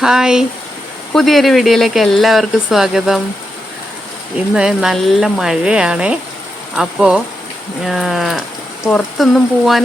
Hi, പുതിയൊരു വീഡിയോയിലേക്ക് എല്ലാവർക്കും സ്വാഗതം. ഇന്ന് നല്ല മഴയാണേ. അപ്പോൾ പുറത്തൊന്നും പോവാൻ,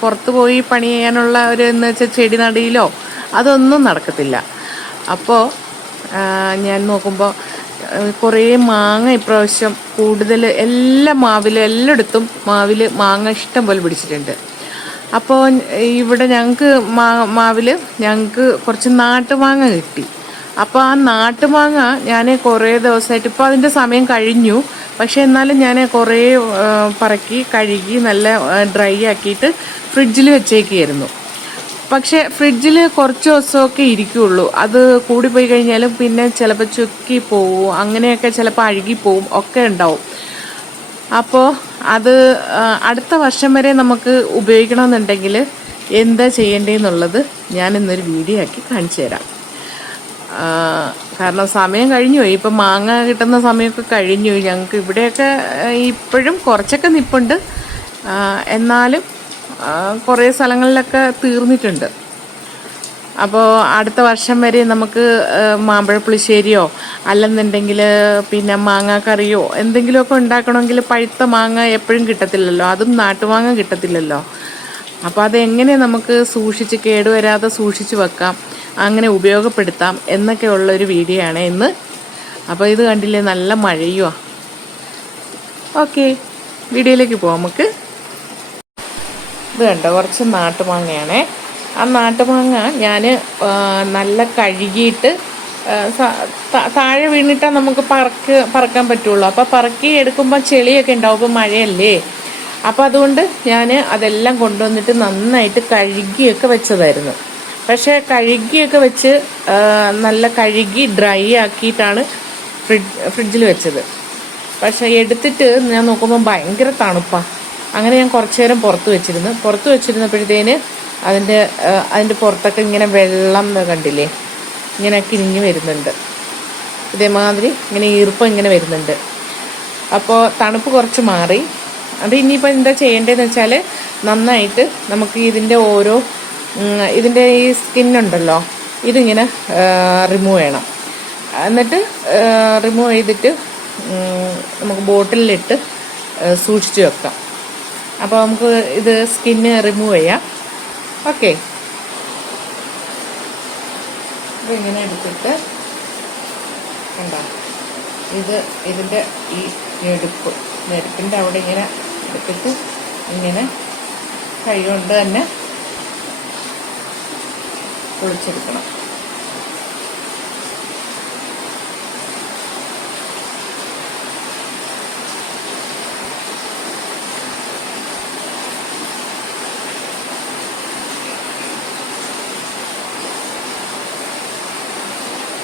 പുറത്ത് പോയി പണി ചെയ്യാനുള്ള ഒരു എന്ന് വെച്ചാൽ ചെടി നടയിലോ അതൊന്നും നടക്കത്തില്ല. അപ്പോൾ ഞാൻ നോക്കുമ്പോൾ കുറേ മാങ്ങ ഇപ്രാവശ്യം കൂടുതൽ എല്ലായിടത്തും മാവിൽ മാങ്ങ ഇഷ്ടം പോലെ പിടിച്ചിട്ടുണ്ട്. അപ്പോൾ ഇവിടെ ഞങ്ങൾക്ക് മാവിൽ ഞങ്ങൾക്ക് കുറച്ച് നാട്ടുമാങ്ങ കിട്ടി. അപ്പോൾ ആ നാട്ടുമാങ്ങ ഞാൻ കുറേ ദിവസമായിട്ട്, ഇപ്പോൾ അതിൻ്റെ സമയം കഴിഞ്ഞു, പക്ഷെ എന്നാലും ഞാൻ കുറേ പറക്കി കഴുകി നല്ല ഡ്രൈ ആക്കിയിട്ട് ഫ്രിഡ്ജിൽ വെച്ചേക്കായിരുന്നു. പക്ഷെ ഫ്രിഡ്ജിൽ കുറച്ച് ദിവസമൊക്കെ ഇരിക്കുകയുള്ളൂ. അത് കൂടിപ്പോയി കഴിഞ്ഞാലും പിന്നെ ചിലപ്പോൾ ചുക്കി പോവും, അങ്ങനെയൊക്കെ ചിലപ്പോൾ അഴുകിപ്പോവും, ഒക്കെ ഉണ്ടാവും. അപ്പോൾ അത് അടുത്ത വർഷം വരെ നമുക്ക് ഉപയോഗിക്കണമെന്നുണ്ടെങ്കിൽ എന്താ ചെയ്യേണ്ടതെന്നുള്ളത് ഞാൻ ഇന്നൊരു വീഡിയോ ആക്കി കാണിച്ചു തരാം. കാരണം സമയം കഴിഞ്ഞു പോയി, ഇപ്പം മാങ്ങ കിട്ടുന്ന സമയമൊക്കെ കഴിഞ്ഞു. ഞങ്ങൾക്ക് ഇവിടെയൊക്കെ ഇപ്പോഴും കുറച്ചൊക്കെ നിൽപ്പുണ്ട്, എന്നാലും കുറേ സ്ഥലങ്ങളിലൊക്കെ തീർന്നിട്ടുണ്ട്. അപ്പോൾ അടുത്ത വർഷം വരെ നമുക്ക് മാമ്പഴപ്പുളിശ്ശേരിയോ അല്ലെന്നുണ്ടെങ്കിൽ പിന്നെ മാങ്ങാക്കറിയോ എന്തെങ്കിലുമൊക്കെ ഉണ്ടാക്കണമെങ്കിൽ പഴുത്ത മാങ്ങ എപ്പോഴും കിട്ടത്തില്ലല്ലോ, അതും നാട്ടുമാങ്ങ കിട്ടത്തില്ലല്ലോ. അപ്പോൾ അതെങ്ങനെ നമുക്ക് സൂക്ഷിച്ച് കേടുവരാതെ സൂക്ഷിച്ച് വെക്കാം, അങ്ങനെ ഉപയോഗപ്പെടുത്താം എന്നൊക്കെ ഉള്ളൊരു വീഡിയോ ആണ് ഇന്ന്. അപ്പോൾ ഇത് കണ്ടില്ലേ, നല്ല മഴയുവാ. ഓക്കെ, വീഡിയോയിലേക്ക് പോവാം നമുക്ക്. ഇത് കണ്ടോ, കുറച്ച് നാട്ടുമാങ്ങയാണേ. ആ നാട്ടുമാങ്ങ ഞാൻ നല്ല കഴുകിയിട്ട്, താഴെ വീണിട്ടാൽ നമുക്ക് പറക്കാൻ പറ്റുള്ളൂ. അപ്പോൾ പറക്കി എടുക്കുമ്പോൾ ചെളിയൊക്കെ ഉണ്ടാവും, ഇപ്പോൾ മഴയല്ലേ. അപ്പോൾ അതുകൊണ്ട് ഞാൻ അതെല്ലാം കൊണ്ടുവന്നിട്ട് നന്നായിട്ട് കഴുകിയൊക്കെ വെച്ചതായിരുന്നു. പക്ഷേ കഴുകിയൊക്കെ വെച്ച് നല്ല കഴുകി ഡ്രൈ ആക്കിയിട്ടാണ് ഫ്രിഡ്ജിൽ വെച്ചത്. പക്ഷേ എടുത്തിട്ട് ഞാൻ നോക്കുമ്പോൾ ഭയങ്കര തണുപ്പാണ്. അങ്ങനെ ഞാൻ കുറച്ചു നേരം പുറത്ത് വെച്ചിരുന്നപ്പോഴത്തേന് അതിൻ്റെ പുറത്തൊക്കെ ഇങ്ങനെ വെള്ളം കണ്ടില്ലേ, ഇങ്ങനെ കിനിഞ്ഞ് വരുന്നുണ്ട്. ഇതേമാതിരി ഇങ്ങനെ ഈർപ്പം ഇങ്ങനെ വരുന്നുണ്ട്. അപ്പോൾ തണുപ്പ് കുറച്ച് മാറി. അത് ഇനിയിപ്പോൾ എന്താ ചെയ്യേണ്ടതെന്ന് വെച്ചാൽ, നന്നായിട്ട് നമുക്ക് ഇതിൻ്റെ ഈ സ്കിന്നുണ്ടല്ലോ, ഇതിങ്ങനെ റിമൂവ് ചെയ്യണം. എന്നിട്ട് റിമൂവ് ചെയ്തിട്ട് നമുക്ക് ബോട്ടിലിട്ട് സൂക്ഷിച്ച് വെക്കാം. അപ്പോൾ നമുക്ക് ഇത് സ്കിന്ന് റിമൂവ് ചെയ്യാം. ഓക്കെ, ഇതിങ്ങനെ എടുത്തിട്ട് കണ്ടോ, ഇതിൻ്റെ ഈ നെടുപ്പിൻ്റെ അവിടെ ഇങ്ങനെ എടുത്തിട്ട് ഇങ്ങനെ കൈ കൊണ്ട് തന്നെ പൊളിച്ചെടുക്കണം.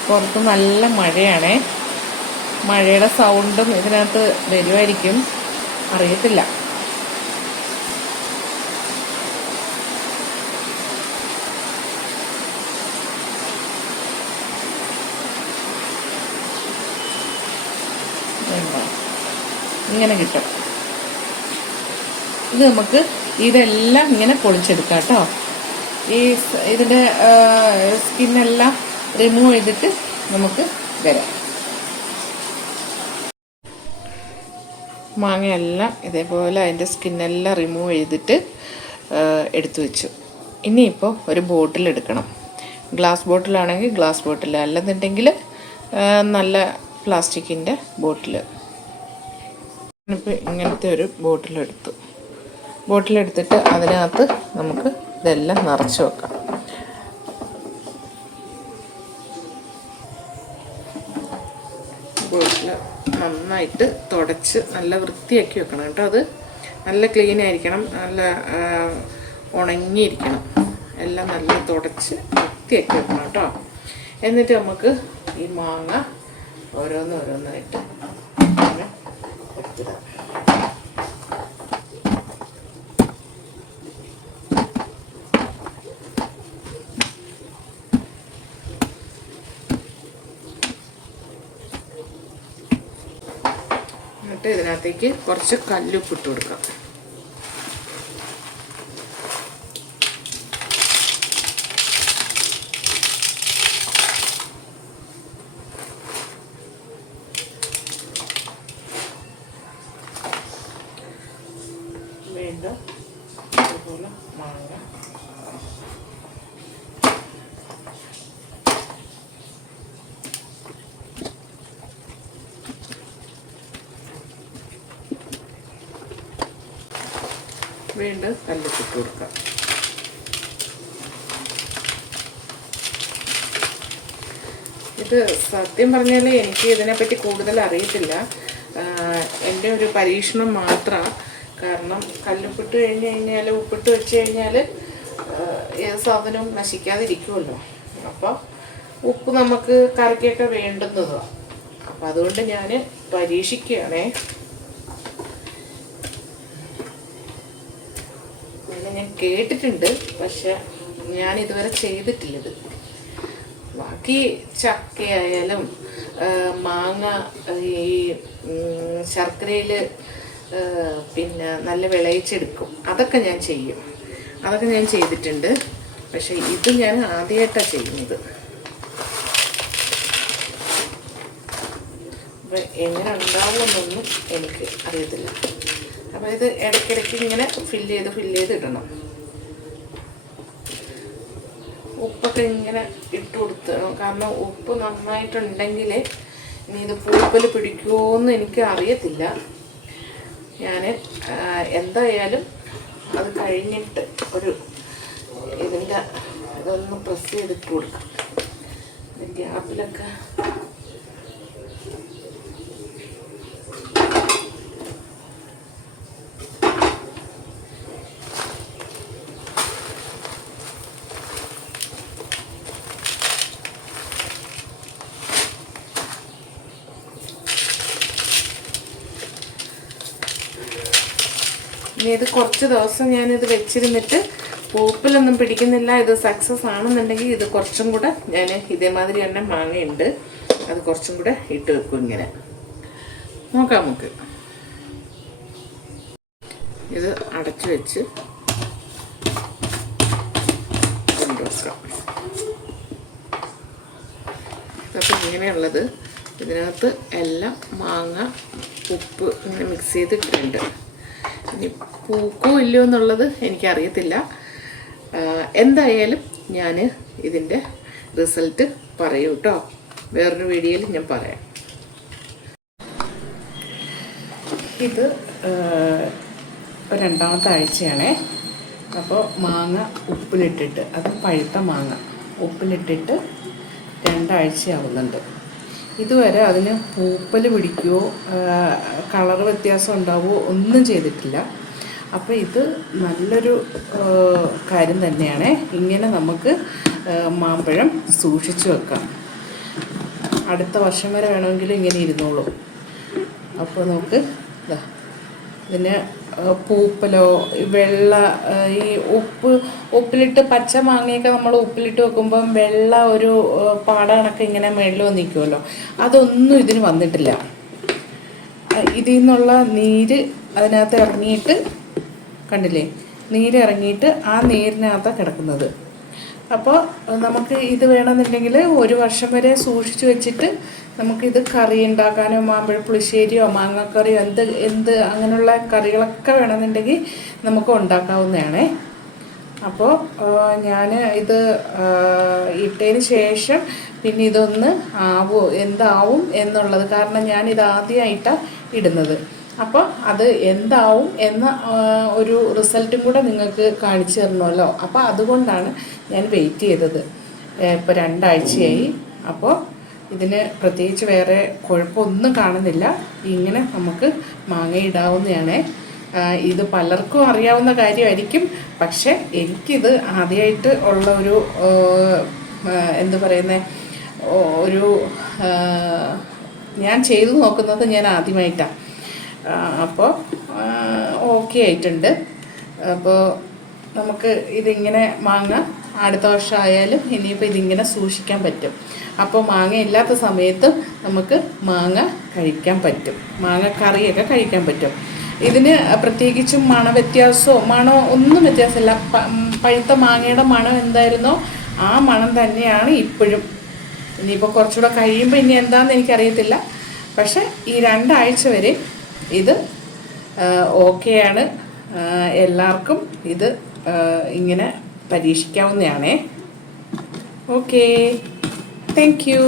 പുറത്ത് നല്ല മഴയാണേ. മഴയുടെ സൗണ്ടും ഇതിനകത്ത് വരുമായിരിക്കും, അറിയത്തില്ല. ഇങ്ങനെ കിട്ടും. ഇത് നമുക്ക് ഇതെല്ലാം ഇങ്ങനെ പൊളിച്ചെടുക്കാം കേട്ടോ. ഇതിൻ്റെ സ്കിന്നെല്ലാം റിമൂവ് ചെയ്തിട്ട് നമുക്ക് വരാം. മാങ്ങയെല്ലാം ഇതേപോലെ അതിൻ്റെ സ്കിന്നെല്ലാം റിമൂവ് ചെയ്തിട്ട് എടുത്തു വെച്ചു. ഇനിയിപ്പോൾ ഒരു ബോട്ടിൽ എടുക്കണം. ഗ്ലാസ് ബോട്ടിലാണെങ്കിൽ ഗ്ലാസ് ബോട്ടിൽ, അല്ലെന്നുണ്ടെങ്കിൽ നല്ല പ്ലാസ്റ്റിക്കിൻ്റെ ബോട്ടിൽ. ഇപ്പോൾ ഇങ്ങനത്തെ ഒരു ബോട്ടിലെടുത്തിട്ട് അതിനകത്ത് നമുക്ക് ഇതെല്ലാം നിറച്ച് വെക്കാം. ബോട്ടിൽ നന്നായിട്ട് തുടച്ച് നല്ല വൃത്തിയാക്കി വെക്കണം കേട്ടോ. അത് നല്ല ക്ലീൻ ആയിരിക്കണം, നല്ല ഉണങ്ങിയിരിക്കണം. എല്ലാം നല്ല തുടച്ച് വൃത്തിയാക്കി വെക്കണം കേട്ടോ. എന്നിട്ട് നമുക്ക് ഈ മാങ്ങ ഓരോന്നായിട്ട് എടുത്തിടാം. എന്നിട്ട് ഇതിനകത്തേക്ക് കുറച്ച് കല്ലുപ്പ് ഇട്ട് കൊടുക്കാം. വീണ്ടും കല്ലുപ്പിട്ട് കൊടുക്കാം. ഇത് സത്യം പറഞ്ഞാൽ എനിക്ക് ഇതിനെപ്പറ്റി കൂടുതൽ അറിയത്തില്ല. എൻ്റെ ഒരു പരീക്ഷണം മാത്രമാണ്. കാരണം കല്ലുപ്പിട്ട് കഴിഞ്ഞ് കഴിഞ്ഞാൽ, ഉപ്പിട്ട് വെച്ച് കഴിഞ്ഞാൽ ഏത് സാധനവും നശിക്കാതിരിക്കുമല്ലോ. അപ്പോൾ ഉപ്പ് നമുക്ക് കറിക്കൊക്കെ വേണ്ടുന്നതാണ്. അപ്പം അതുകൊണ്ട് ഞാൻ പരീക്ഷിക്കുകയാണേ. ഞാൻ കേട്ടിട്ടുണ്ട്, പക്ഷെ ഞാൻ ഇതുവരെ ചെയ്തിട്ടില്ലത്. ബാക്കി ചക്കയായാലും മാങ്ങ ഈ ശർക്കരയിൽ പിന്നെ നല്ല വിളയിച്ചെടുക്കും, അതൊക്കെ ഞാൻ ചെയ്യും. അതൊക്കെ ഞാൻ ചെയ്തിട്ടുണ്ട്. പക്ഷെ ഇത് ഞാൻ ആദ്യമായിട്ടാണ് ചെയ്യുന്നത്. അപ്പം എങ്ങനെ ഉണ്ടാവുമെന്നൊന്നും എനിക്ക് അറിയത്തില്ല. അപ്പോൾ ഇത് ഇടയ്ക്കിടയ്ക്ക് ഇങ്ങനെ ഫില്ല് ചെയ്ത് ഇടണം. ഉപ്പൊക്കെ ഇങ്ങനെ ഇട്ട് കൊടുത്ത്, കാരണം ഉപ്പ് നന്നായിട്ടുണ്ടെങ്കിൽ ഇനി ഇത് പൂപ്പൽ പിടിക്കുമോയെന്ന് എനിക്ക് അറിയത്തില്ല. ഞാൻ എന്തായാലും അത് കഴിഞ്ഞിട്ട് ഇതൊന്ന് പ്രസ് ചെയ്തിട്ട് കൊടുക്കാം. ഗ്യാപ്പിലൊക്കെ ഇനി ഇത് കുറച്ച് ദിവസം ഞാനിത് വെച്ചിരുന്നിട്ട് പൂപ്പിലൊന്നും പിടിക്കുന്നില്ല, ഇത് സക്സസ് ആണെന്നുണ്ടെങ്കിൽ ഇത് കുറച്ചും കൂടെ ഞാൻ ഇതേമാതിരി തന്നെ മാങ്ങയുണ്ട്, അത് കുറച്ചും കൂടെ ഇട്ട് വെക്കും. ഇങ്ങനെ നോക്കാം നമുക്ക്. ഇത് അടച്ചു വെച്ച് കൊണ്ടുവെക്കാം. ഇതൊക്കെ ഇങ്ങനെയുള്ളത്. ഇതിനകത്ത് എല്ലാം മാങ്ങ, ഉപ്പ് ഇങ്ങനെ മിക്സ് ചെയ്തിട്ടുണ്ട്. ഇനി പൂക്കോ ഇല്ലയോ എന്നുള്ളത് എനിക്കറിയത്തില്ല. എന്തായാലും ഞാൻ ഇതിൻ്റെ റിസൾട്ട് പറയൂ കേട്ടോ. വേറൊരു വീഡിയോയിൽ ഞാൻ പറയാം. ഇത് രണ്ടാമത്തെ ആഴ്ചയാണേ. അപ്പോൾ മാങ്ങ ഉപ്പിലിട്ടിട്ട്, അത് പഴുത്ത മാങ്ങ ഉപ്പിലിട്ടിട്ട് 2 ആഴ്ചയാവുന്നുണ്ട്. ഇതുവരെ അതിന് പൂപ്പൽ പിടിക്കുകയോ കളർ വ്യത്യാസം ഉണ്ടാവുകയോ ഒന്നും ചെയ്തിട്ടില്ല. അപ്പോൾ ഇത് നല്ലൊരു കാര്യം തന്നെയാണ്. ഇങ്ങനെ നമുക്ക് മാമ്പഴം സൂക്ഷിച്ചു വെക്കാം. അടുത്ത വർഷം വരെ വേണമെങ്കിൽ ഇങ്ങനെ ഇരുന്നോളൂ. അപ്പോൾ നമുക്ക് ഇതിന് പൂപ്പലോ വെള്ള ഈ ഉപ്പിലിട്ട് പച്ച മാങ്ങയൊക്കെ നമ്മൾ ഉപ്പിലിട്ട് വെക്കുമ്പം വെള്ള ഒരു പാട കണക്ക് ഇങ്ങനെ മേളിൽ നിൽക്കുമല്ലോ, അതൊന്നും ഇതിന് വന്നിട്ടില്ല. ഇതിൽ നിന്നുള്ള നീര് അതിനകത്ത് ഇറങ്ങിയിട്ട് കണ്ടില്ലേ, നീരിറങ്ങിയിട്ട് ആ നീരിനകത്താണ് കിടക്കുന്നത്. അപ്പോൾ നമുക്ക് ഇത് വേണമെന്നുണ്ടെങ്കിൽ 1 വർഷം വരെ സൂക്ഷിച്ചു വെച്ചിട്ട് നമുക്കിത് കറി ഉണ്ടാക്കാനോ മാമ്പഴ പുളിശ്ശേരിയോ മാങ്ങക്കറിയോ എന്ത് അങ്ങനെയുള്ള കറികളൊക്കെ വേണമെന്നുണ്ടെങ്കിൽ നമുക്ക് ഉണ്ടാക്കാവുന്നതാണേ. അപ്പോൾ ഞാൻ ഇത് ഇട്ടതിന് ശേഷം പിന്നെ ഇതൊന്ന് എന്താവും എന്നുള്ളത്, കാരണം ഞാനിത് ആദ്യമായിട്ടാണ് ഇടുന്നത്. അപ്പോൾ അത് എന്താവും എന്ന ഒരു റിസൾട്ടും കൂടെ നിങ്ങൾക്ക് കാണിച്ചു തരണമല്ലോ. അപ്പോൾ അതുകൊണ്ടാണ് ഞാൻ വെയിറ്റ് ചെയ്തത്. ഇപ്പോൾ 2 ആഴ്ചയായി. അപ്പോൾ ഇതിന് പ്രത്യേകിച്ച് വേറെ കുഴപ്പമൊന്നും കാണുന്നില്ല. ഇങ്ങനെ നമുക്ക് മാങ്ങ ഇടാവുന്നതാണ്. ഇത് പലർക്കും അറിയാവുന്ന കാര്യമായിരിക്കും, പക്ഷെ എനിക്കിത് ആദ്യമായിട്ട് ഉള്ള ഒരു എന്താ പറയുന്നത്, ഒരു ഞാൻ ചെയ്തു നോക്കുന്നത് ഞാൻ ആദ്യമായിട്ടാണ്. അപ്പോൾ ഓക്കെ ആയിട്ടുണ്ട്. അപ്പോൾ നമുക്ക് ഇതിങ്ങനെ മാങ്ങ അടുത്ത വർഷം ആയാലും ഇനിയിപ്പോൾ ഇതിങ്ങനെ സൂക്ഷിക്കാൻ പറ്റും. അപ്പോൾ മാങ്ങ ഇല്ലാത്ത സമയത്ത് നമുക്ക് മാങ്ങ കഴിക്കാൻ പറ്റും, മാങ്ങ കറിയൊക്കെ കഴിക്കാൻ പറ്റും. ഇതിന് പ്രത്യേകിച്ചും മണമോ ഒന്നും വ്യത്യാസമില്ല. പഴുത്ത മാങ്ങയുടെ മണം എന്തായിരുന്നോ ആ മണം തന്നെയാണ് ഇപ്പോഴും. ഇനിയിപ്പോൾ കുറച്ചുകൂടെ കഴിയുമ്പോൾ ഇനി എന്താണെന്ന് എനിക്കറിയത്തില്ല. പക്ഷേ ഈ 2 ആഴ്ച വരെ ഇത് ഓക്കെയാണ്. എല്ലാവർക്കും ഇത് ഇങ്ങനെ പരീക്ഷിക്കാവുന്നതാണേ. Okay, thank you.